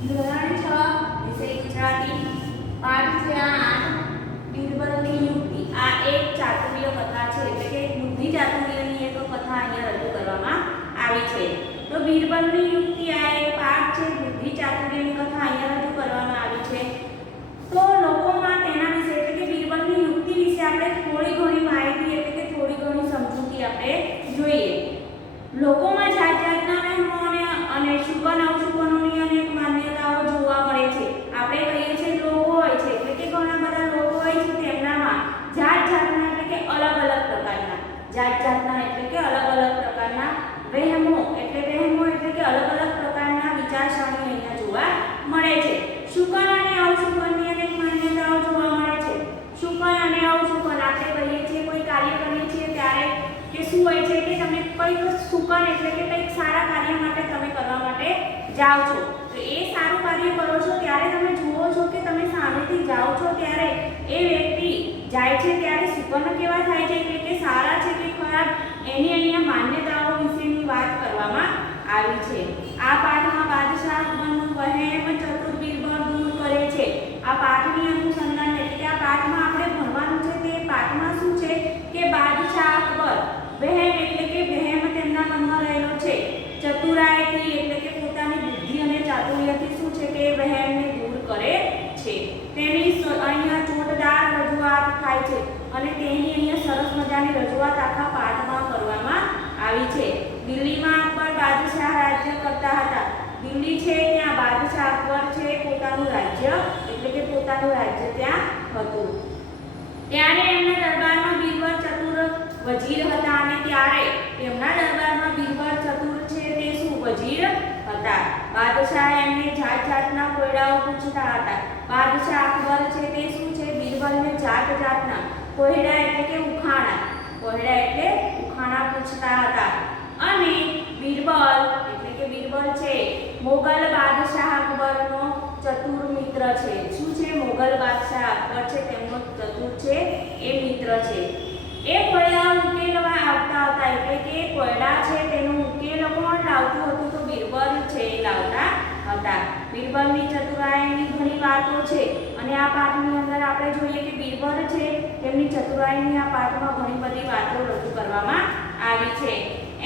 ધોરણ 6 વિષય ગુજરાતી પાઠ છે 8 બીરબલની યુક્તિ। આ એક ચાતુર્ય કથા છે એટલે કે બુદ્ધિ ચાતુર્યની એક કથા અહીંયા રજૂ કરવામાં આવી છે। તો બીરબલની યુક્તિ આ એક પાઠ છે, બુદ્ધિ ચાતુર્યની કથા અહીંયા રજૂ કરવામાં આવી છે। તો લોકોમાં તેના વિશે એટલે કે બીરબલની યુક્તિ વિશે આપણે થોડી ઘણી માહિતી એટલે કે થોડી ઘણી સમજૂતી આપણે જોઈએ। લોકોમાં જાત જાતના વહેમો અને શુકન અવશુકનોની અનેક માન્યતાઓ જોવા મળે છે। આપણે કહીએ છીએ લોકો હોય છે એટલે કે ઘણા બધા લોકો હોય છે, તેમનામાં જાત જાતના એટલે કે અલગ અલગ પ્રકારના વહેમો એટલે કે અલગ અલગ પ્રકારના વિચારસરણી અહીંયા જોવા મળે છે। શુકન અને અવશુકનની અનેક માન્યતાઓ જોવા મળે છે। શુકન અને અવશુકન આપણે કહીએ છીએ કોઈ કાર્ય કરીએ છીએ ત્યારે કે શું હોય છે કે તમે કંઈક શુકન એટલે કે કંઈક સારા કાર્ય માટે તમે કરવા માટે જાઓ છો, તો એ સારું કાર્ય કરો છો ત્યારે તમે જુઓ છો કે તમે સામેથી જાઓ છો ત્યારે એ વ્યક્તિ જાય છે ત્યારે શુકન કેવા થાય છે એટલે કે સારા છે કે ખરાબ એની અહીંયા માન્યતાઓ વિશેની વાત કરવામાં આવી છે। આ પાઠમાં બાદશાહ અકબરનો વહેમ ચતુર બીરબલ દૂર કરે છે। આ પાઠની અનુસંધાન એટલે કે આ પાઠમાં આપણે ભણવાનું છે તે પાઠમાં શું છે કે બાદશાહ અકબર વહેમ એટલે કે વહેમ તેમના મનમાં રહેલો છે, ચતુરાઈથી એટલે કે પોતાની બુદ્ધિ અને ચાતુર્યથી શું છે કે વહેમને દૂર કરે છે। તેની અહીંયા જોરદાર રજૂઆત થાય છે અને તેની અહીંયા સરસ મજાની રજૂઆત આખા પાઠમાં કરવામાં આવી છે। દિલ્હીમાં અકબર બાદશાહ રાજ્ય કરતા હતા। દિલ્હી છે ત્યાં બાદશાહ અકબર છે પોતાનું રાજ્ય એટલે કે પોતાનું રાજ્ય ત્યાં હતું। ત્યારે એમના દરબારમાં બીરબલ ચતુર વજીર હતા અને ત્યારે તેમના દરબારમાં બીરબલ ચતુર છે તે શું વજીર હતા। બાદશાહ એમને જાત જાતના કોયડાઓ પૂછતા હતા। બાદશાહ અકબર છે તે શું છે બીરબલને જાત જાતના કોયડા એટલે કે ઉખાણા પૂછતા હતા અને બીરબલ છે મોગલ બાદશાહ અકબરનો ચતુર મિત્ર છે। શું છે? મોગલ બાદશાહ અકબર છે તેમનો ચતુર છે એ મિત્ર છે। એ કોયડા ઉકેલવા આવતા હતા એટલે કે કોયડા છે તેનો ઉકેલ કોણ લાવતું હતું તો બીરબલ છે લાવતા હતા। બીરબલની ચતુરાઈની ઘણી વાતો છે અને આ પાઠની અંદર આપણે જોઈએ કે બીરબલ છે તેમની ચતુરાઈની આ પાઠમાં ઘણી બધી વાતો રજૂ કરવામાં આવી છે।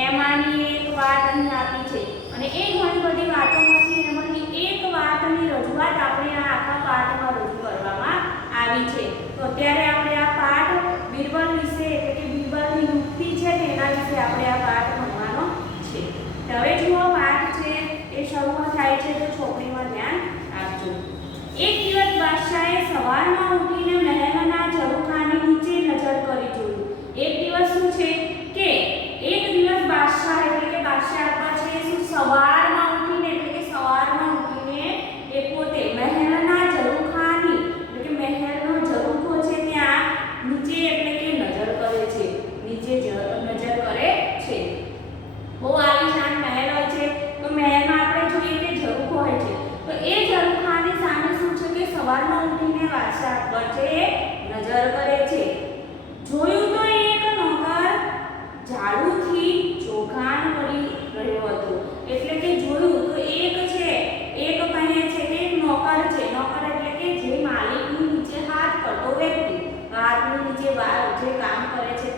એમાંની એક વાત અહીં આપી છે અને એ ઘણી બધી વાતોમાંથી એમાંની એક વાતની રજૂઆત આપણે આ આખા પાઠમાં રજૂ કરવામાં આવી છે। તો અત્યારે આપણે આ પાઠ બીરબલ વિશે એટલે કે બીરબલની યુક્તિ છે તેના વિશે આપણે આ પાઠ ભણવાનો છે। હવે જુઓ પાઠ છે એ શરૂ થાય છે તો છોકરીમાં ધ્યાન આપજો। એક દિવસ બાદશાહે સવારમાં ઉઠીને મહેલના ઝરૂખાની નીચે નજર કરી જોયું। એક દિવસ શું છે કે એક દિવસ બાદશાહ એટલે કે બાદશાહ અકબર છે શું સવારમાં ઉઠીને એ પોતે મહેલના ઝરૂખાની એટલે કે મહેલનો ઝરૂખો છે ત્યાં નીચે એટલે કે નજર કરે છે। બહુ આલીશાન મહેલ હોય છે તો મહેલમાં આપણે જોઈએ કે ઝરૂખો હોય છે, તો એ ઝરૂખાની સામે શું છે કે સવારમાં ઉઠીને બાદશાહ અકબર છે નજર કરે છે। જોયું તો એક નોકર ઝાડુથી ચોઘાણ કરી રહ્યો હતો એટલે કે જોયું તો એક કહે છે કે નોકર છે, નોકર એટલે કે જે માલિકની નીચે હાથ કરતો વ્યક્તિ, હાથની નીચે જે કામ કરે છે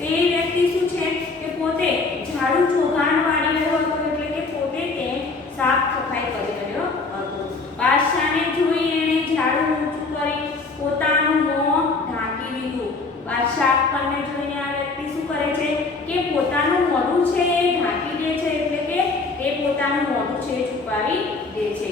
તે વ્યક્તિ શું છે કે પોતે ઝાડુ ચોઘાણ વાળી રહ્યો હતો એટલે કે પોતે તે સાફ સફાઈ કરી રહ્યો હતો। બાદશાહને જોઈ એણે ઝાડુ ઊંચું કરી પોતાનું મોં ઢાંકી લીધું। બાદશાહ અકબરને જોઈને આ વ્યક્તિ શું કરે છે કે પોતાનું મોઢું છે એ ઢાંકી દે છે એટલે કે તે પોતાનું મોઢું છે છુપાવી દે છે।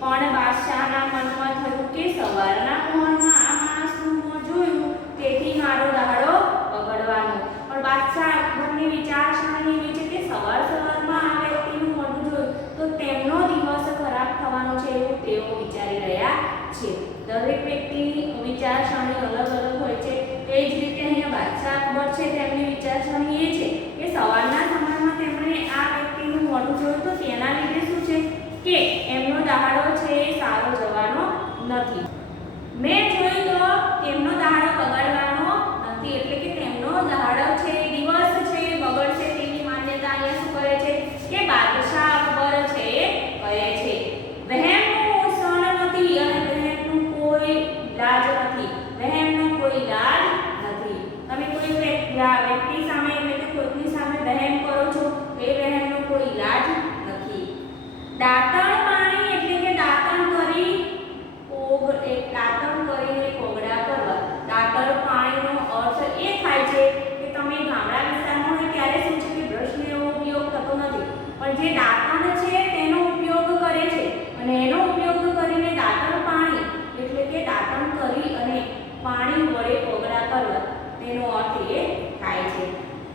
પણ બાદશાહના મનમાં થયું કે સવારના પહોરમાં આ માણસનું મોં જોયું તેથી મારો દાડો બગડવાનો। પણ બાદશાહ અકબરની વિચારસરણી એવી છે કે સવારમાં આ વ્યક્તિનું મોઢું જોયું તો તેમનો દિવસ ખરાબ થવાનો છે એવું તેઓ વિચારી રહ્યા છે। દરેક વ્યક્તિની વિચારસરણી અલગ અલગ હોય છે, તે જ રીતે અહીંયા બાદશાહ અકબર છે તેમની વિચારસરણી એ છે કે સવારના સમયમાં તેમણે આ વ્યક્તિનું મોઢું જોયું તો તેના લીધે શું છે કે એમનો દાડો છે એ સારો જવાનો નથી। મેં જોયું તો તેમનો દાડો બગાડવાનો નથી એટલે કે તેમનો દાડો છે દિવસ છે બગડશે તેવી માન્યતા અહીંયા શું કરે છે કે બાદશાહ અકબર છે કહે છે।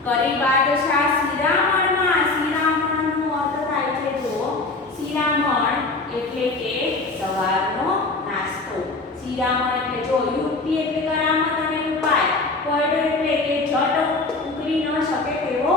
કરી બાદશાહ શિરામણમાં. શિરામણનો અર્થ થાય છે જો શિરામણ એટલે કે સવારનો નાસ્તો. શિરામણ એટલે જો યુક્તિ એટલે કરામત અને ઉપાય. પડ એટલે કે ઝટ ઉકલી ન શકે તેવો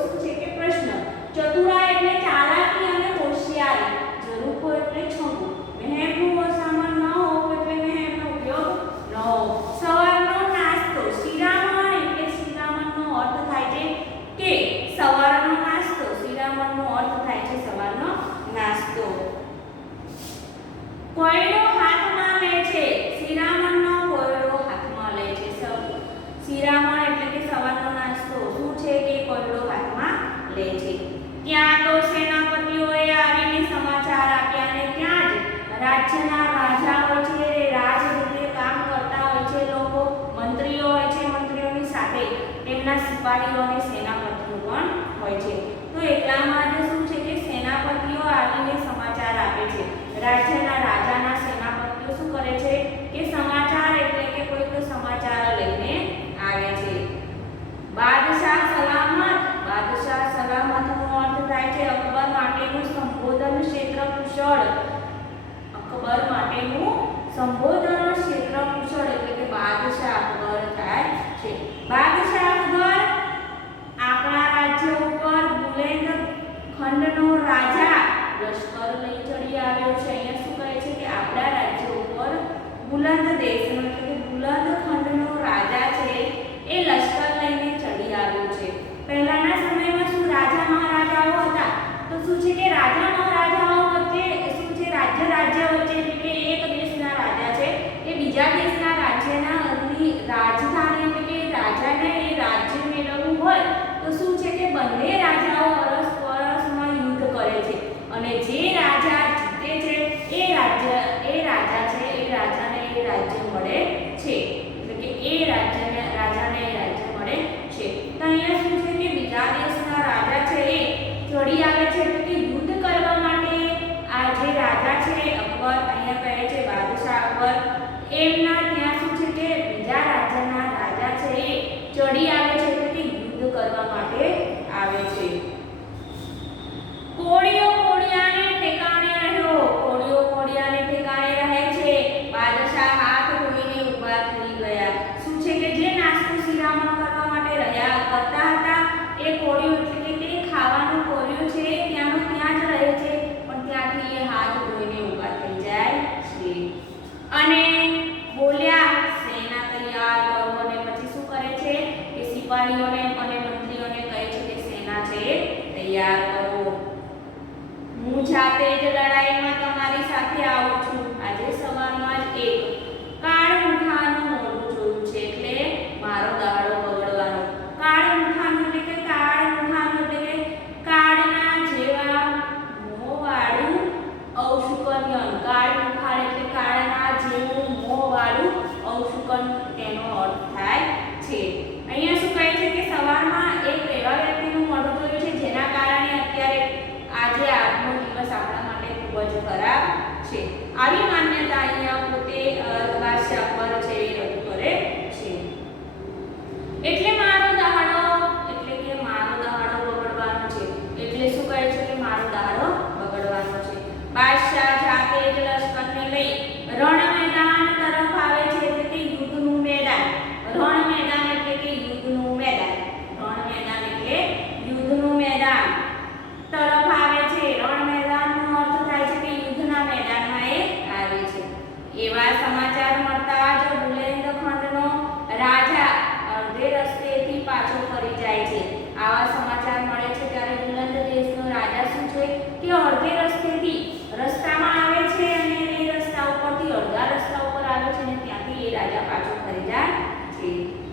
શું છે કે પ્રશ્ન. ચતુરા એટલે ચાલાકી અને હોશિયારી. ઝરૂખો એટલે છંગુ. મહેરનું અસામાન ન હોવું એટલે મહેરનો ઉપયોગ ન હોવો. સવારનો નાસ્તો. શિરામણ એટલે શિરામણનો અર્થ થાય છે કે સવારનો નાસ્તો. શિરામણનો અર્થ થાય છે સવારનો નાસ્તો. કોયડો હાથમાં લે છે. શિરામણનો કોયડો હાથમાં લે છે. શિરામણ એટલે કે સવારનો નાસ્તો શું છે કે કોયડો હાથમાં લે છે. ત્યાં તો સેનાપતિઓએ આવીને સમાચાર આપ્યા અને ત્યાં જ રાજ્યના રાજા હોય છે, રાજ રીતે કામ કરતા હોય છે લોકો, મંત્રીઓ હોય છે, મંત્રીઓની સાથે તેમના સિપાહીઓ અને સેનાપતિઓ પણ હોય છે. તો એટલા માટે શું છે કે સેનાપતિઓ આવીને સમાચાર આપે છે. રાજ્યના રાજાના સેનાપતિઓ શું કરે છે કે સમાચાર એટલે કે કોઈક સમાચાર લઈને આવે છે. બાદશાહ સલામત. બાદશાહ સલામતનો અર્થ થાય છે અકબર માટેનું સંબોધન ક્ષેત્ર કુશળ. અકબર માટેનું સંબોધન ક્ષેત્ર કુશળ એટલે કે બાદશાહ અકબર થાય છે. બાદશાહ અકબર આપણા રાજ્ય ઉપર બુલંદ ખંડનો રાજા લશ્કર લઈ ચડી આવ્યો છે. અહીંયા શું કહે છે કે આપણા રાજ્ય ઉપર બુલંદ દેશનો એટલે કે બુલંદ ખંડનો રાજા છે એ લશ્કર લઈને ચડી આવ્યો છે. પહેલાના સમયમાં શું રાજા મહારાજાઓ હતા તો શું છે કે રાજા મહારાજાઓ વચ્ચે શું છે રાજ્ય વચ્ચે એટલે કે એક દેશના રાજા છે એ બીજા દેશના રાજ્યના રાજધાની એટલે કે રાજાને એ રાજ્ય મેળવવું હોય તો શું છે કે બંને રાજાઓ પરસ્પરમાં યુદ્ધ કરે છે અને જે રાજા જીતે છે એ રાજાને એ રાજ્ય મળે છે. એટલે કે એ રાજાને એ રાજ્ય મળે છે. તો અહીંયા શું છે કે બીજા દેશના રાજા છે એ ચડી આવે છે એટલે કે યુદ્ધ કરવા માટે આ જે રાજા છે અકબર, અહીંયા કહે છે બાદશાહ અકબર, એમના ત્યાં શું છે કે બીજા રાજ્યના રાજા છે એ ચડી આવે છે એટલે કે યુદ્ધ કરવા માટે આવે છે. કોળીઓ કોળિયાને ઠેકાણે રહ્યો. કોળીઓ કોળિયાને ઠેકાણે રહે છે. બાદશાહ હાથ ધોઈને ઊભા થઈ ગયા. શું છે કે જે નાસ્તો શિરામણ કરવા માટે કરતા હતા એ કોળીઓ એટલે કે તે ખાવાનું કોળીઓ છે ત્યાંનો ત્યાં જ રહે છે પણ ત્યાંથી એ હાથ ધોઈને ઊભા થઈ જાય છે અને બોલ્યા સેના તૈયાર કરો. અને પછી શું કરે છે કે સિપાહીઓને અને મંત્રીઓને કહે છે કે સેના છે તૈયાર કરો. હું જાતે જ લડાઈમાં તમારી સાથે આવું છું. આજે સવારમાં જ એક કાળમુખાનું મોઢું જોયું છે એટલે મારો દાડો બગડવાનો. કાળમુખાનું એટલે કે કાળના જેવા મોંવાળું ઔષુકન્યન. કાળમુખાન એટલે કાળના જેવું મોંવાળું અવશુકન તેનો અર્થ થાય છે. અહીંયા શું કહે છે કે સવારમાં એક એવા વ્યક્તિનું મોઢું જોયું છે જેના કારણે અત્યારે આજે આજનો દિવસ આપણા માટે ખૂબ જ ખરાબ છે. આવી માન્યતા અહીંયા પોતે બાદશાહ અકબર છે એ રજૂ કરે છે. એટલે મારો દહાડો બગડવાનો છે. એટલે શું કહે છે કે મારો દહાડો બગડવાનો છે. બાદશાહ જાતે જ લશ્કરને લઈ રણ મેદાન તરફ આવે છે એટલે કે યુદ્ધનું મેદાન. રણ મેદાન એટલે કે યુદ્ધનું મેદાન. રણ મેદાન એટલે યુદ્ધનું મેદાન તરફ આવે છે. રણ મેદાનનો અર્થ થાય છે કે યુદ્ધના મેદાનમાં એ આવે છે. એવા સમાચાર મળતા જ બુલેન્દખંડનો રાજા અડધે રસ્તેથી પાછો ફરી જાય છે. આવા સમાચાર મળે છે ત્યારે બુલંદ દેશનો રાજા શું છે કે અડધે રસ્તેથી રસ્તામાં આવે છે અને એ રસ્તા ઉપરથી અડધા રસ્તા ઉપર આવે છે અને ત્યાંથી એ રાજા પાછો ફરી જાય છે.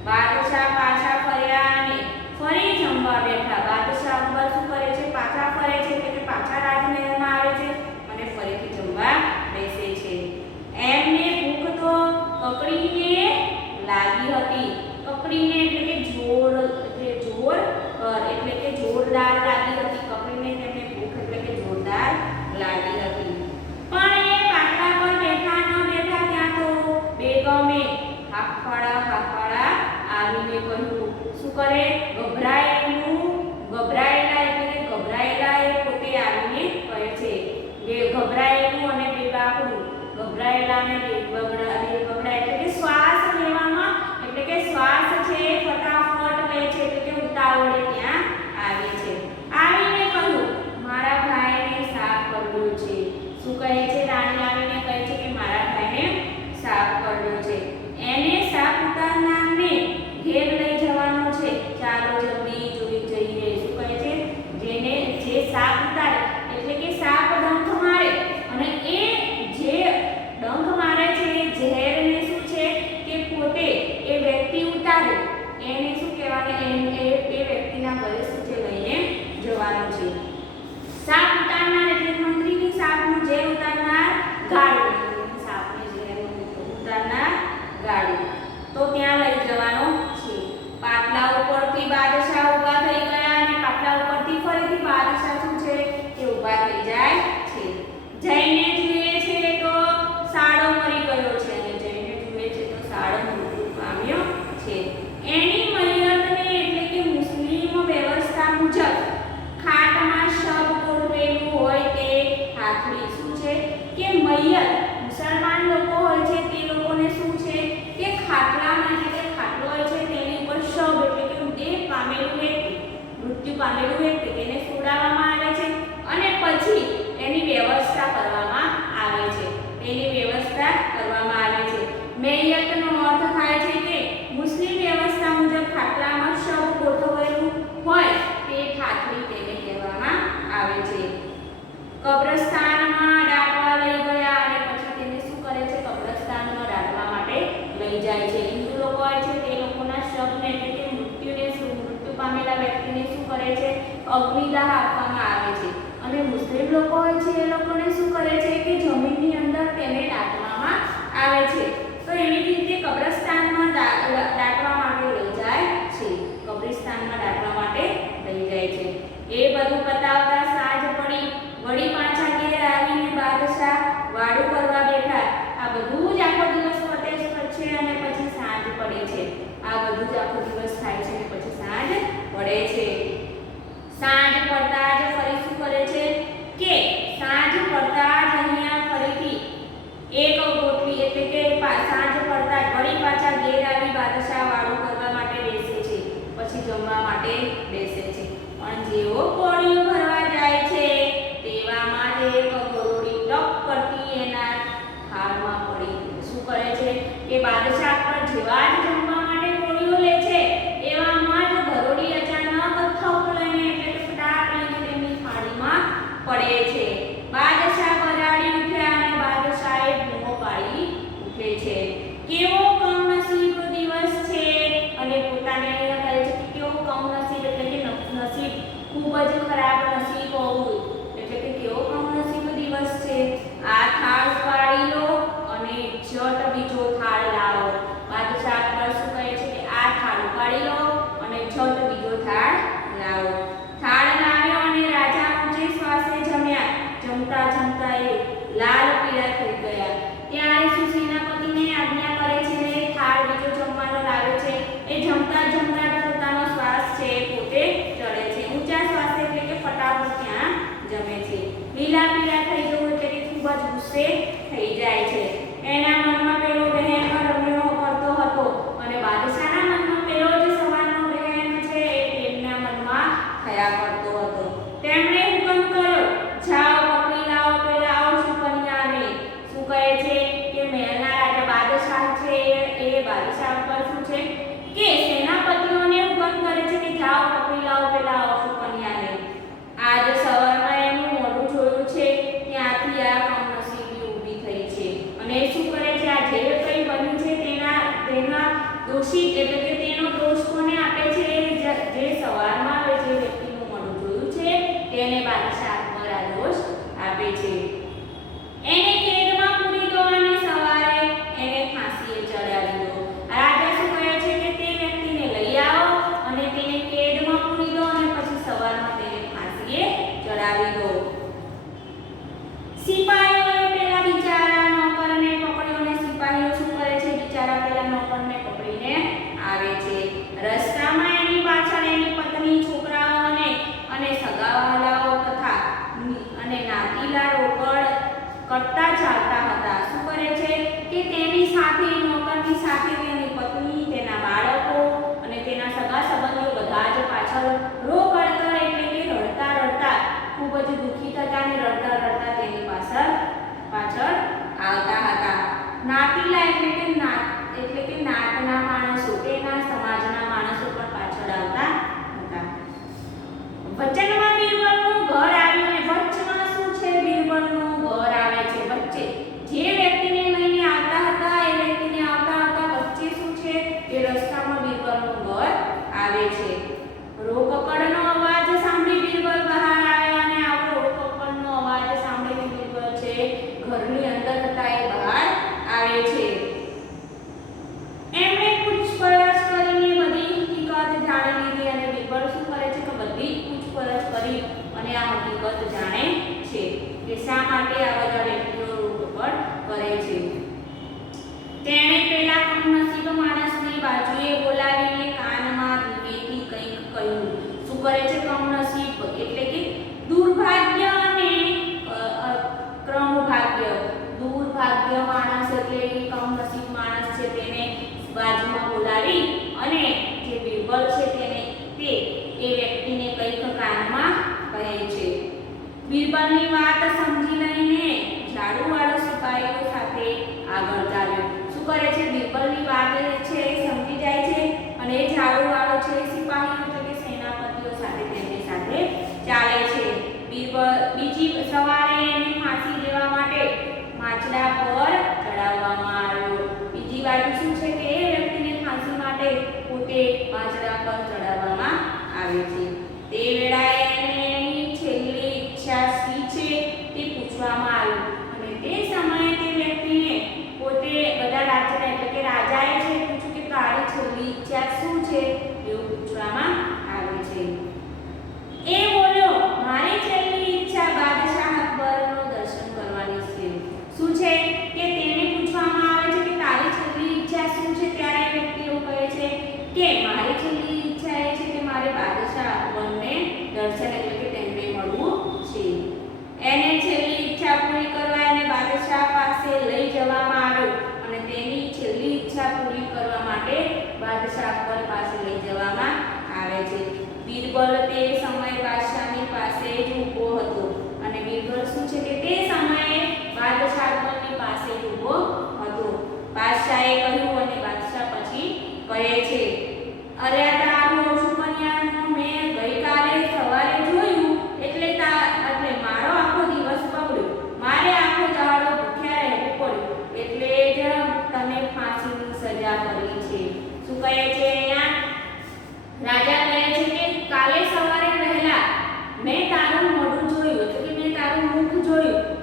બાદશાહ પાછા ફર્યા અને ફરી જમવા બેઠા. બાદશાહ અકબર શું કરે છે પાછા ફરે છે એટલે કે પાછા રાજમહેલમાં આવે છે અને ફરીથી જમવા બેસે છે. એમને ભૂખ તો કકડીને લાગી હતી. કકડીને એટલે કે જોરદાર લાગી હતી. કકડીને તેમને ભૂખ એટલે કે જોરદાર લાગી હતી. પણ એ પાટલા પર બેઠા ન બેઠા ત્યાં તો બેગમે હાફાળા આવીને કહ્યું. શું કરે? ગભરાયેલા એટલે કે ગભરાયેલા એ પોતે આવીને કહે છે કે ગભરાયેલું અને બેબાકડું. ગભરાયેલા અને બેબગડા એટલે કે શ્વાસ લેવામાં એટલે કે શ્વાસ છે ફટાફટ લે છે એટલે કે ઉતાવળે ત્યાં આવે છે. આવીને કહ્યું મારા ભાઈને સાફ કર્યો છે. શું કહે છે? રાણી આવીને કહે છે કે મારા ભાઈને સાફ કર્યો છે. એને સાફ ઉતારનારને ઘેર લઈ જવાનો છે. ચાલો જલ્દી જોઈ જઈએ. શું કહે છે? જે સાપ ઉતારે એટલે કે સાપ ડંખ મારે અને એ જે ડંખ મારે છે એ ઝેરને શું છે કે પોતે એ વ્યક્તિ ઉતારે એને શું કહેવાનું? એ વ્યક્તિના ઘરે શું છે લઈને જવાનું છે. સાપ ઉતારનાર એટલે મંત્રીની સાપનું ઝેર ઉતારનાર ગાડું. સાપને ઝેર ઉતારનાર ગાડું તો ત્યાં લઈ જવાનો છે. પાટલા ઉપરથી બાદશાહ ઊભા થઈ ગયા અને પાટલા ઉપરથી ફરીથી બાદશાહ શું છે તે ઊભા થઈ જાય છે. જઈને જુએ છે તો સાળો મરી ગયો છે અને જઈને જુએ છે તો સાળો મૃત્યુ પામ્યો છે. એની મૈયતને એટલે કે મુસ્લિમ વ્યવસ્થા મુજબ ખાટમાં શબ ગોઠવેલું હોય તે હાથડી. શું છે કે મૈયત મુસલમાન લોકો હોય છે તે લોકોને શું છે કે ખાટલામાં એટલે કે ખાટલો હોય છે તેની ઉપર શબ એટલે કે એ પામેલું વ્યક્તિ મૃત્યુ પામેલું વ્યક્તિ તેને સુડાવવામાં આવે છે અને પછી એની વ્યવસ્થા કરવામાં આવે છે. તેની વ્યવસ્થા કરવામાં આવે છે. મૈયતનો અર્થ થાય છે કે મુસ્લિમ વ્યવસ્થા મુજબ ખાટલામાં શબ ગોઠવેલું હોય તે ખાટલી તેને કહેવામાં આવે છે. કબ્રસ્તાનમાં દાટવા લઈ ગયા અને પછી તેને શું કરે છે? કબ્રસ્તાનમાં દાટવા માટે લઈ જાય છે. હિન્દુ લોકો હોય છે તે લોકોના શબને એટલે કે મૃત્યુ પામેલા વ્યક્તિને શું કરે છે? અગ્નિદાહ આપવામાં આવે છે. અને મુસ્લિમ લોકો હોય છે એ લોકોને શું કરે છે કે જમીનની અંદર તેને દાટવામાં આવે છે. તો એવી રીતે કબ્રસ્તાનમાં દાટવા માટે લઈ જાય છે. કબ્રસ્તાનમાં દાટવા માટે લઈ જાય છે. એ બધું પતાવતા સાંજ પડી. વળી પાછા ઘેર આવીને બાદશાહ વાડું કરવા બેઠા. આ બધું જ આખો દિવસ પતે છે અને પછી સાંજ પડે છે. આ બધું જ આખો દિવસ થાય છે અને પછી સાંજ પડે છે. સાંજ પડતા જ ફરી શું કરે છે કે સાંજ પડતા જ અહીંયા ફરીથી એક ગોઠવી એટલે કે સાંજ પડતા જ વળી પાછા ઘેર આવી બાદશાહ વાડું કરવા માટે બેસે છે. પછી જમવા માટે બેસે છે. પણ જેવો કોળીઓ ભરવા જાય છે તેવામાં જ એક ગરોળી ટપ કરતી એના થાળમાં પડી. શું કરે છે કે બાદશાહ પર જેવા જ જમવા માટે કોળીઓ લે છે એવામાં જ ગરોળી અચાનક થપ લઈને એટલે કે ફટાક લઈને તેમની થાળીમાં પડે છે. બાદશાહ બરાડી ઉઠ્યા અને બાદશાહે બૂમો પાડી ઉઠે છે કેવો કમનસીબ દિવસ છે. અને પોતાને અહીંયા કહે છે કે કેવો કમનસીબ એટલે કે નસીબ ખૂબ જ ખરાબ નસીબ હોવું એટલે કે કેવો કમનસીબ દિવસ છે. આ થાળ ઉપાડી લો અને જટ બીજો થાળ લાવો. બાદશાહ અકબર શું કહે છે કે આ થાળ ઉપાડી લો અને જટ બીજો થાળ લાવો. થાળ લાવ્યો અને રાજા ઊંચે શ્વાસે જમ્યા. જમતા જમતા એ લાલ પીળા થઈ ગયા. ત્યારે શું સેનાપતિને આજ્ઞા કરે છે ને થાળ બીજો જમવાનો લાવે છે. એ જમતા જમતા પોતાનો શ્વાસ છે પોતે ચડે છે. ઊંચા શ્વાસે એટલે કે ફટાફટ ત્યાં જમે છે. લીલા પીળા થઈ જવું એટલે કે ખૂબ જ ગુસ્સે થઈ જાય છે. એના મનમાં પેલો વહેમ રમ્યો કરતો હતો અને બાદશાહના મનમાં પેલો જે સવારનો વહેમ છે એ તેમના મનમાં થયા કરતો હતો. તેમણે હુકમ કર્યો જાઓ પકડી લાવો પેલા આવશું કન્યાને. શું કહે છે કે મહેલના રાજા બાદશાહ છે એ બાદશાહ પર શું છે કે સેનાપતિઓને હુકમ કરે છે કે જાઓ પકડી લાવો પેલા આવશું કન્યાને. આજ સવારમાં એનું મોઢું જોયું છે ત્યાંથી આ કમનસીબી ઊભી થઈ છે. અને શું કરે છે આ જે કંઈ બન્યું છે તેના દોષિત એટલે કે તેનો દોષ કોને આપે છે? જે સવારમાં જે વ્યક્તિનું મોઢું જોયું છે તેને બાદશાહ અકબર આ દોષ આપે છે. એને કેદમાં પૂરી દો અને સવારે એને ફાંસીએ ચડાવી દો. રાજા શું કહે છે કે તે વ્યક્તિને લઈ આવો અને તેને કેદમાં પૂરી દો અને પછી સવારમાં તેને ફાંસીએ ચડાવી દો. સિપાહીઓએ પેલા બિચારા નોકરને પકડ્યો અને સિપાહીઓ શું કરે છે બિચારા પેલા નોકરને પકડીને આવે છે. રસ્તામાં એની કરતા ચાલતા હતા. શું કરે છે કે તેની સાથે નોકરની સાથે તેની પત્ની, તેના બાળકો અને તેના સગા સંબંધીઓ બધા જ પાછળ રો કળકળ એટલે કે રડતા રડતા ખૂબ જ દુઃખી થતા અને રડતા રડતા તેની પાછળ આવતા હતા. નાતીલા એટલે કે નાતના માણસો, તેના સમાજના માણસો પણ પાછળ આવતા હતા. વચનમાં બિરબલનું ઘર આવ્યું અને વચમાં શું છે? બિરબલનું ઘર આવે છે વચ્ચે. જે વ્યક્તિને લઈને આવતા હતા એ વ્યક્તિને આવતા વચ્ચે શું છે? એ રસ્તામાં બિરબલનું ઘર આવે છે. રોકકડનો અવાજ સાંભળી બિરબલ બહાર આવ્યો અને આવો રોકકડનો અવાજ સાંભળીને બિરબલ છે ઘરની અંદર હતા એ બહાર આવે છે. એમણે પૂછપરછ કરીને બધી હકીકત જાણી લીધી અને બિરબલ શું કરે છે કે બધી પૂછપરછ કરી અને આ હકીકત જાણે છે કે શા માટે આ બધા વ્યક્તિઓ રોકકડ કરે છે. તેણે પેલા કમનસીબ માણસની બાજુએ બોલાવીને કાનમાં ધીમેથી કંઈક કહ્યું. શું કરે છે? કમનસીબ એટલે કે દુર્ભાગ્ય અને ક્રમભાગ્ય. દુર્ભાગ્ય માણસ એટલે કે કમનસીબ માણસ છે તેને બાજુમાં બોલાવી અને જે બિરબલ છે તેને એ વ્યક્તિને કંઈક કાનમાં કહે છે. બિરબલની વાત સમજી લઈને ઝાડુવાળો સિપાહીઓ સાથે આગળ ચાલ્યો. શું કરે છે? બિરબલની વાત છે એ સમજી જાય છે અને એ ઝાડુવાળો છે સિપાહીઓ એટલે કે સેનાપતિઓ સાથે તેમની સાથે ચાલે છે. બીજી સવારે એને ફાંસી દેવા માટે માછલા પર ચડાવવામાં આવ્યો. બીજી બાજુ શું છે કે એ વ્યક્તિને ફાંસી માટે પોતે માછલા પર ચડાવવામાં આવે છે. તે વેળાએ એની છેલ્લી ઈચ્છા શી છે તે પૂછવામાં આવ્યું અને તે સમયે તે વ્યક્તિને પોતે બધા રાજાને એટલે કે રાજાએ છે પૂછ્યું કે તારી છેલ્લી ઈચ્છા શું છે એવું પૂછવામાં આવે છે. એ બોલ્યો, મારી છેલ્લી ઈચ્છા બાદશાહ અકબરનો દર્શન કરવાની છે. શું છે કે તેને પૂછવામાં આવે છે કે તારી છેલ્લી ઈચ્છા શું છે? ત્યારે એ વ્યક્તિ એવું કહે છે કે મારી છેલ્લી ઈચ્છા એ છે કે મારે બાદશાહ અકબરને દર્શન એટલે કે તેમને મળવું છે. એને છેલ્લી ઈચ્છા પૂરી કરવા એને બાદશાહ પાસે લઈ જવામાં આવ્યો અને તેની છેલ્લી ઈચ્છા પૂરી કરવા માટે બાદશાહ અકબર પાસે લઈ જવામાં આવે છે. બિરબલ તે સમયે બાદશાહની પાસે જ ઊભો હતો અને બિરબલ શું છે કે તે સમયે બાદશાહ અકબરની પાસે જ ઊભો હતો. બાદશાહે કહ્યું અને બાદશાહ પછી કહે છે, અરે આ તારું ઓછું કન્યાનું મેં ગઈકાલે સવારે જોયું એટલે મારો આખો દિવસ બગડ્યો. મારે આખો દાડો ભૂખ્યા રહેવું પડ્યું એટલે જ તને ફાંસીની સજા કરી છે. શું કહે છે અહીંયા? રાજા કહે છે કે કાલે સવારે વહેલા મેં તારું મોઢું જોયું એટલે કે મેં તારું મુખ જોયું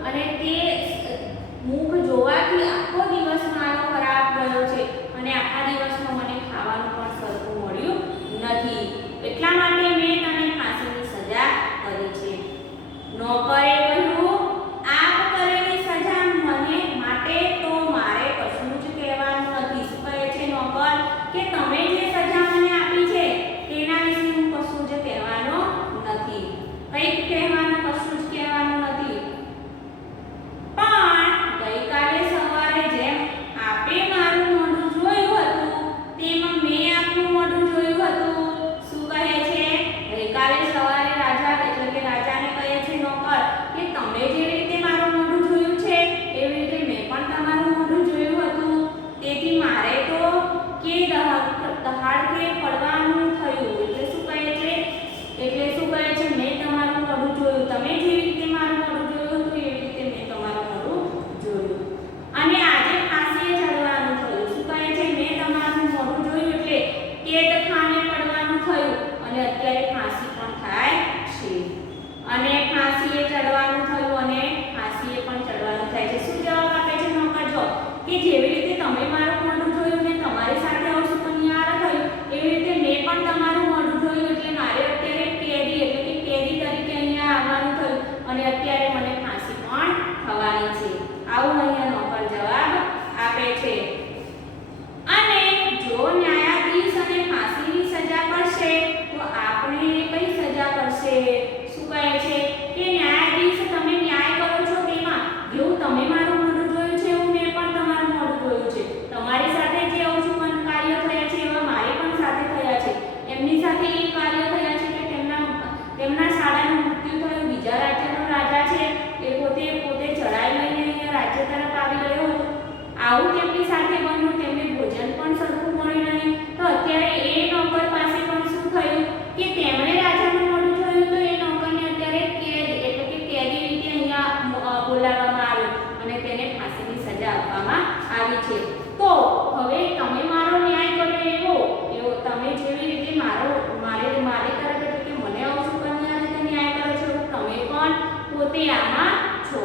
આવું તેમની સાથે બન્યું, તેમને ભોજન પણ સરખું મળ્યું નહીં. તો અત્યારે એ નોકર પાસે પણ શું થયું કે તેમણે રાજાનું મોઢું જોયું, તો એ નોકરને અત્યારે કેદ એટલે કે કેદી રીતે અહીંયા બોલાવવામાં આવ્યો અને તેને ફાંસીની સજા આપવામાં આવી છે. તો હવે તમે મારો ન્યાય કર્યો એવો તમે જેવી રીતે મારી તરફ એટલે કે મને અવસુકન્યા રીતે ન્યાય કરો છો, તમે પણ પોતે આમાં છો.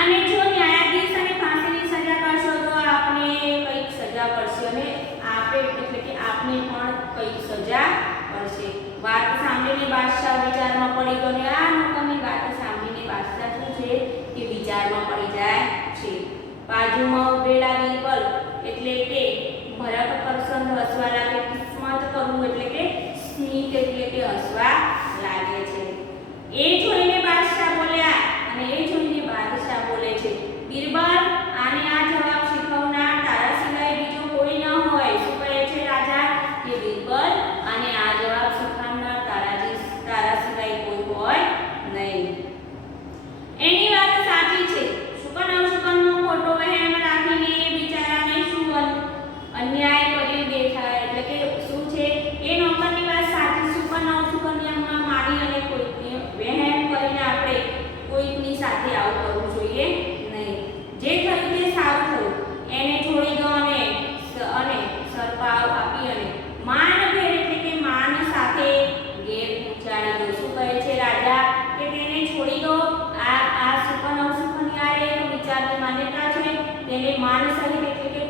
અને જો ન્યાયાધીશ અને ફાંસીની સજા કરશો તો આપને કંઈક સજા પડશે અને આપે એટલે કે આપને પણ કંઈક સજા પડશે. વાત સાંભળીને બાદશાહ વિચારમાં પડી ગયો અને આ નોકરની વાત સાંભળીને બાદશાહ શું છે કે વિચારમાં પડી જાય છે. બાજુમાં ઉભેલા બિરબલ એટલે કે ભરત કરસન હસવા લાગે, કિસ્મત કરવું એટલે કે સ્મિત એટલે કે હસવા લાગે છે. એ જોઈને બાદશાહ બોલ્યા અને એ જોઈને બાદશાહ બોલે છે, બિરબલ આને આ જવાબ શીખવનાર તારા સિવાય બીજો કોઈ ન હોય. શું કહે છે રાજા કે બિરબલ આને આ જવાબ શીખવનાર તારા સિવાય કોઈ હોય નહીં. એની વાત સાચી છે. શુકન અવશુકનનો ખોટો વહેમ રાખીને એ બિચારાને શું અન્યાય કર્યું દેખાય એટલે કે શું છે એ નોકરની વાત સાચી. શુકન અવશુકનમાં માની અને કોઈકને વહેમ કરીને આપણે કોઈકની સાથે આવું કરવું જોઈએ નહીં. જે થયું તે સારું થયું, એને છોડી દો અને સરપાવ આપી અને માનભેર એટલે કે માન સાથે ઘેર પહોંચાડી દો. શું કહે છે રાજા કે તેને છોડી દો. આ શુકન અવશુકનિયારે એક વિચારની માન્યતા છે, તેને માન સહિત એટલે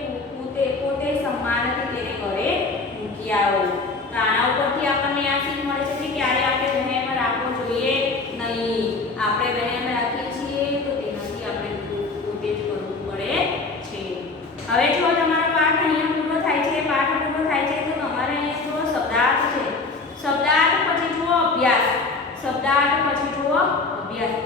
કે પોતે સન્માનથી તેને ઘરે મૂકી આવો. તો આના ઉપરથી આપણને આ શીખ મળે છે કે ક્યારે આપણે વહેમ રાખવો જોઈએ નહીં. આપણે વહેમ રાખીએ છીએ તો તેનાથી આપણે પોતે જ કરવું પડે છે. હવે જો તમારો પાઠ અહીંયા પૂરો થાય છે, પાઠ પૂરો થાય છે તો તમારે અહીંયા જો શબ્દાર્થ છે. શબ્દાર્થ પછી જુઓ અભ્યાસ. શબ્દાર્થ પછી જુઓ અભ્યાસ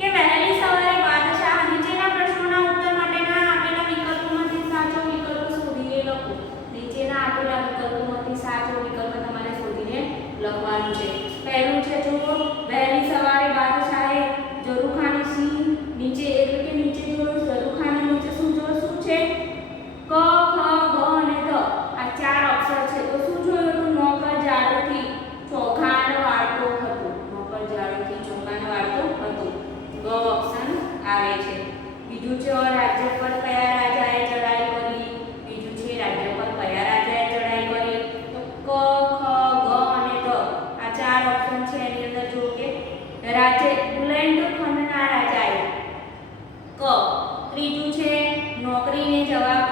કે વહેલી સવારે બાદશાહ નીચેના પ્રશ્નોના ઉત્તર માટેના આપેલા વિકલ્પોમાંથી સાચો વિકલ્પ શોધીને લખો. નીચેના આપેલા વિકલ્પોમાંથી સાચો વિકલ્પ તમારે શોધીને લખવાનું છે. પહેલું છે જુઓ, વહેલી સવારે બાદશાહે ઝરૂખાની સિંહ નીચે એટલે કે નીચે જોયું, ઝરૂખાની નીચે શું છે ક ખ ગ અને ધ આ ચાર અક્ષર છે. તો શું જોયું હતું? નોકર ઝાડુથી ચોખાને વાળતો હતો. નોકર ઝાડુથી ચોખાને વાળતો હતો. ગ ઓપ્શન આવે છે. બીજું છે રાજ્ય પર કયા રાજાએ ચડાઈ કરી. બીજું છે રાજ્ય પર કયા રાજાએ ચડાઈ કરી. તો ક ખ ગ અને ધ આ ચાર ઓપ્શન છે. એની અંદર જુઓ કે રાજ્ય બુલેન્ડખંડના રાજાએ ક. ત્રીજું છે નોકરને જવાબ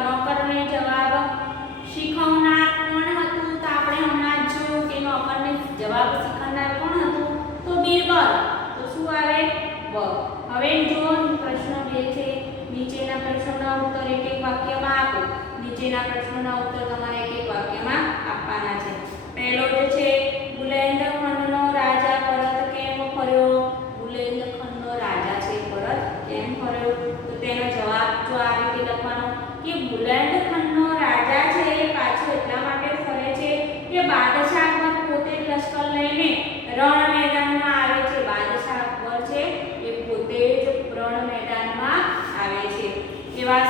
શીખવનાર કોણ હતું? તો આપણે હમણાં જ જોયું કે નોકરને જવાબ શીખવનાર કોણ હતું? તો બિરબલ. તો શું આવે? બ. હવે જો પ્રશ્ન 2 છે, નીચેના પ્રશ્નોના ઉત્તર એક એક વાક્યમાં આપો. નીચેના પ્રશ્નોના ઉત્તર તમારે એક એક વાક્યમાં આપવાના છે. પહેલો જે છે બુલેન્ડખંડનો રાજા પરત કેમ ફર્યો? બુલેન્ડખંડનો રાજા છે પરત કેમ ફર્યો? તો તેનો જવાબ જો આ રીતે લખવાનો કે બુલેન્ડખંડનો રાજા છે એ પાછો એટલા માટે ફરે છે કે બાદશાહ અકબર પોતે જ લશ્કર લઈને રણ મેદાનમાં આવે છે. બાદશાહ અકબર છે એ પોતે જ રણ મેદાનમાં આવે છે. એવા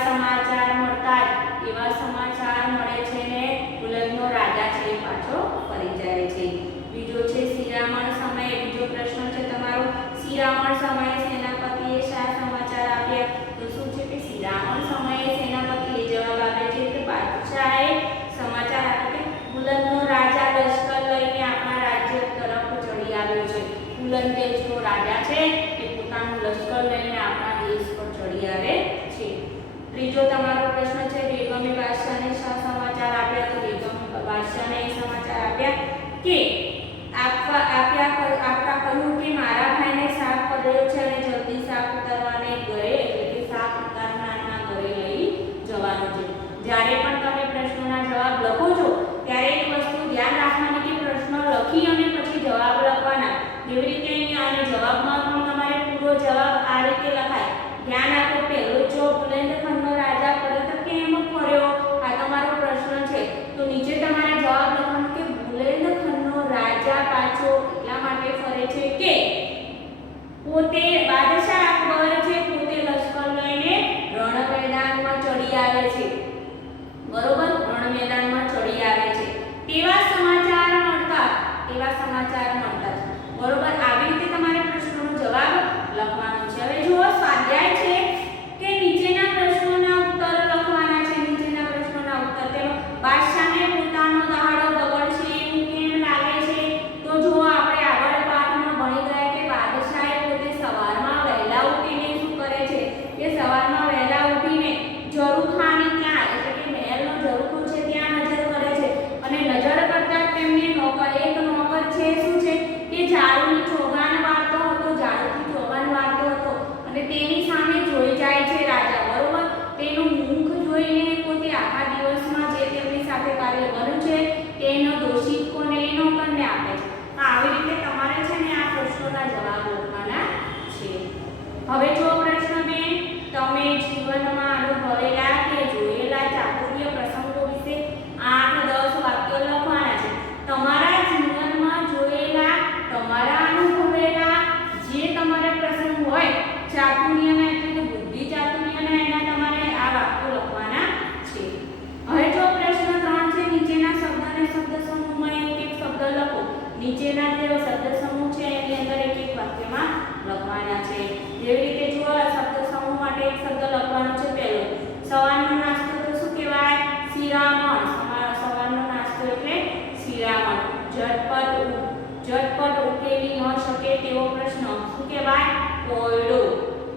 સમાચાર મળે છે ને બુલેન્ડનો રાજા છે એ પાછો ફરી જાય છે. બીજો છે શિરામણ સમયે. બીજો પ્રશ્ન છે તમારો, શિરામણ સમયે સેનાપતિએ શા સમાચાર આપ્યા? તો શું છે કે શિરામણ સમયે સેનાપતિએ જવાબ આપે છે કે બાદશાહે સમાચાર આપ્યા કે બુલંદનો રાજા લશ્કર લઈને આપણા રાજ્ય તરફ ચડી આવ્યો છે. બુલંદ દેશનો રાજા છે એ પોતાનું લશ્કર લઈને આપણા દેશ પર ચડી આવે છે. ત્રીજો તમારો પ્રશ્ન છે બેગમે બાદશાહને શા સમાચાર આપ્યા? તો બેગમે બાદશાહને એ સમાચાર આપ્યા કે આપતા કહ્યું કે મારા ભાઈને શાક પડ્યો છે અને જલ્દી શાક ઉતારવાને ઘરે એટલે કે શાક ઉતારનારના ઘરે લઈ જવાનું છે. જ્યારે પણ તમે પ્રશ્નોના જવાબ લખો છો ત્યારે એક વસ્તુ ધ્યાન રાખવાની કે પ્રશ્ન લખી અને પછી જવાબ લખવાના. જેવી રીતે અહીંયા અને જવાબમાં પણ તમારે પૂરો જવાબ આ રીતે લખાય. ધ્યાન આપો. પહેલો જો બુલેન્ડખંડનો રાજા પરત કેમ ફર્યો આ તમારો પ્રશ્ન છે. તો નીચે તમારે જવાબ લખવાનો કે બુલેન્ડખંડનો રાજા પાછો એટલા માટે ફરે છે કે પોતે બાદશાહ અકબર છે પોતે લશ્કર લઈને રણ મેદાનમાં સામે જોઈ જાય છે રાજા, બરોબર? તેનું મુખ જોઈને પોતે આખા દિવસમાં જે તેમની સાથે કાર્ય કર્યું છે તેનો દોષિત કોને એનો કંને આપે છે. તો આવી રીતે તમારે છે ને આ પ્રશ્નોના જવાબ લખવાના છે. હવે જો પ્રશ્ન 2, તમે જીવનમાં અનુભવેલા કે જોયેલા ચાતુર્ય પ્રસંગો વિશે 8-10 વાક્યો લખવાના છે. તમારા જીવનમાં જોયેલા, તમારા અનુભવેલા જે તમારે પ્રસંગ હોય ચાતુર્યના એટલે કે બુદ્ધિ ચાતુર્યના, એના તમારે આ વાક્યો લખવાના છે. હવે જો પ્રશ્ન 3 છે, નીચેના શબ્દને શબ્દ સમૂહમાં એક શબ્દ લખો. નીચેના જે શબ્દ સમૂહ છે એની અંદર એક વાક્યમાં લખવાના છે. જેવી રીતે જો શબ્દ સમૂહ માટે એક શબ્દ લખવાનો છે. પહેલો, સવારનો નાસ્તો તો શું કહેવાય? શિરામણ. સવારનો નાસ્તો એટલે શિરામણ. ઝટપટ ઉકેલી ન શકે તેવો પ્રશ્ન શું કહેવાય? કોયડો.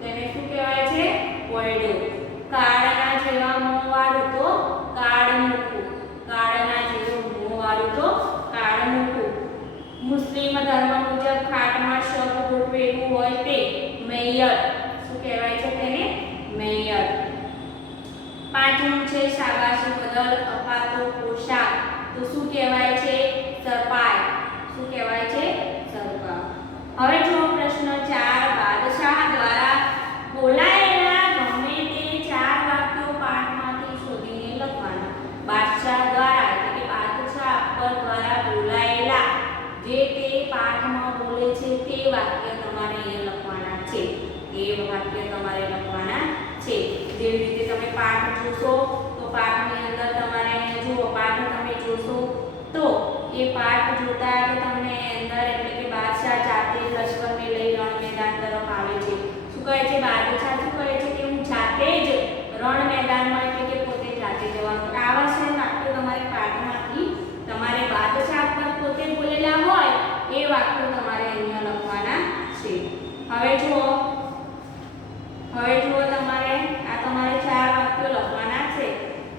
તેને શું કહેવાય છે? કોયડો. કાળના જેવા મોંવાળું તો કાળ મૂકવું. કાળના જેવું મોંવાળું તો કાળ મૂકવું. મુસ્લિમ ધર્મ મુજબ ખાટમાં શબ ગોઠવેલું હોય તે મૈયત. શું કહેવાય છે તેને? મૈયત. પાંચમું છે, શાબાશી બદલ અપાતો પોશાક તો શું કહેવાય છે? સરપાય. શું કહેવાય છે? સરપા. હવે જો પ્રશ્ન 4, બાદશાહ દ્વારા બોલાયેલા ગમે તે 4 વાક્યો પાઠમાંથી શોધીને લખવાના. બાદશાહ દ્વારા એટલે કે બાદશાહ અકબર દ્વારા બોલાયેલા જે તે પાઠમાં બોલે છે તે વાક્ય તમારે અહીંયા લખવાના છે. એ વાક્ય તમારે લખવાના છે. જેવી રીતે તમે પાઠ જોશો તો પાઠની અંદર તમારે અહીંયા જુઓ, પાઠ તમે જોશો તો એ પાઠ જોતા કે તમને અંદર એટલે કે બાદશાહ જાતે લશ્કરને લઈ રણ મેદાન તરફ આવે છે. શું કહે છે? બાદશાહ શું કહે છે કે હું જાતે જ રણ મેદાનમાં એટલે કે પોતે જાતે જવાનું. આવા છે વાક્યો તમારે પાઠમાંથી તમારે બાદશાહ પર પોતે બોલેલા હોય એ વાક્યો તમારે અહીંયા લખવાના છે. હવે જુઓ તમારે આ તમારે 4 વાક્યો લખવાના છે.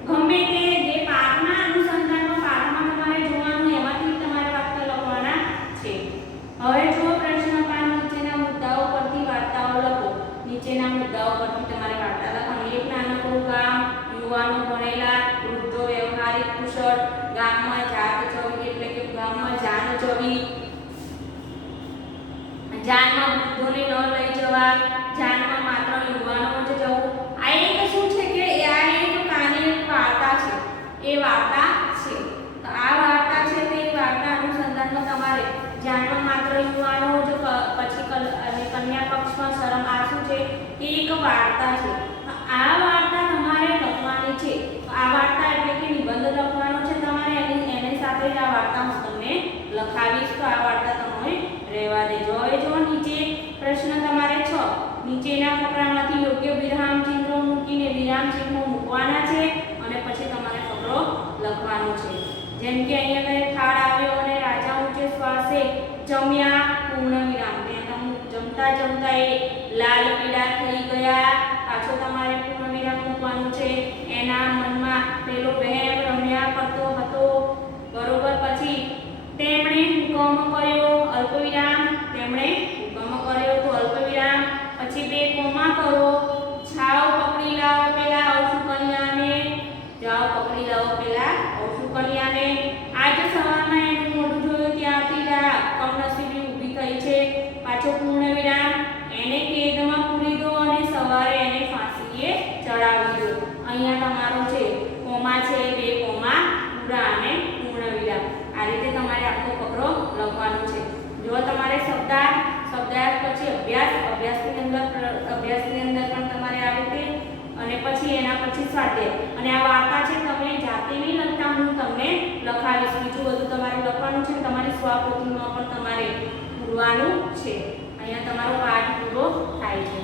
ગમે તે જે પાઠના અનુસંધાનમાં પાઠમાં તમારે જોવાનું એમાંથી તમારે વાક્ય લખવાના છે. હવે જો પ્રશ્ન 5, નીચેના મુદ્દાઓ પરથી વાર્તાઓ લખો. નીચેના મુદ્દાઓ પરથી તમારે વાર્તા લખવાની. એક નાનકડું ગામ, યુવાનો ભણેલા, વૃદ્ધો વ્યવહારિક કુશળ, ગામમાં જાત જવી એટલે કે ગામમાં જાન જવી, જાનમાં વૃદ્ધોને ન લઈ જવા, જાનમાં માત્ર યુવાનો જ જવું. આ એક શું છે કે આ એક કાની વાર્તા છે. એ વાર્તા છે. તો આ વાર્તા છે તે વાર્તા અનુસંધાનમાં તમારે જાનમાં માત્ર યુવાનો જ પછી અને કન્યા પક્ષમાં શરમ આ શું છે? એક વાર્તા છે. તો આ વાર્તા તમારે લખવાની છે. આ વાર્તા એટલે કે નિબંધ લખવાનો છે તમારે. એની સાથે જ આ વાર્તા હું તમને લખાવીશ. તો આ વાર્તા તમે રહેવા દેજો. હવે જો નીચે પ્રશ્ન તમારે 6, નીચેના ફકરામાંથી યોગ્ય વિરામ ચિહ્નો મૂકીને વિરામ ચિહ્નો મૂકવાના છે અને પછી તમારે ફકરો લખવાનો છે. જેમ કે અહીંયા કઈ થાળ આવ્યો અને રાજા ઊંચે શ્વાસે જમ્યા પૂર્ણ વિરામ. ત્યાં તમે જમતા એ લાલ પીળા થઈ ગયા, પાછો તમારે પૂર્ણ વિરામ મૂકવાનું છે. એના મનમાં પેલો વહેમ રમ્યા કરતો હતો, બરોબર. પછી તેમણે હુકમ કર્યો અલ્પવિરામ, તેમણે હુકમ કર્યો તો અલ્પવિરામ. પછી 2 કોમા કરો, જાઓ પકડી લાવો પેલા અવસુકન્યાને, જાઓ પકડી લાવો પેલા અવસુકન્યાને. આજ સવારમાં એનું મોઢું જોયું ત્યાંથી કમનસીબી ઊભી થઈ છે. પાછો પૂર્ણ વિરામ. એને કેદમાં પૂરી દો અને સવારે એને ફાંસીએ ચડાવી દો. અહીંયા તમારો છે કોમા છે, 2 કોમા પૂરા અને પૂર્ણ વિરામ. આ રીતે તમારે આખો ફકરો લખવાનો છે. જો તમારે શબ્દાર્થ પછી અભ્યાસની અંદર પણ તમારે આ રીતે અને પછી એના પછી સ્વાધ્યાય. અને આ વાર્તા છે તમે જાતે નહીં લખતા, હું તમને લખાવીશ. બીજું બધું તમારે લખવાનું છે. તમારી સ્વપોથીમાં પણ તમારે પૂરવાનું છે. અહીંયા તમારો પાઠ પૂરો થાય છે.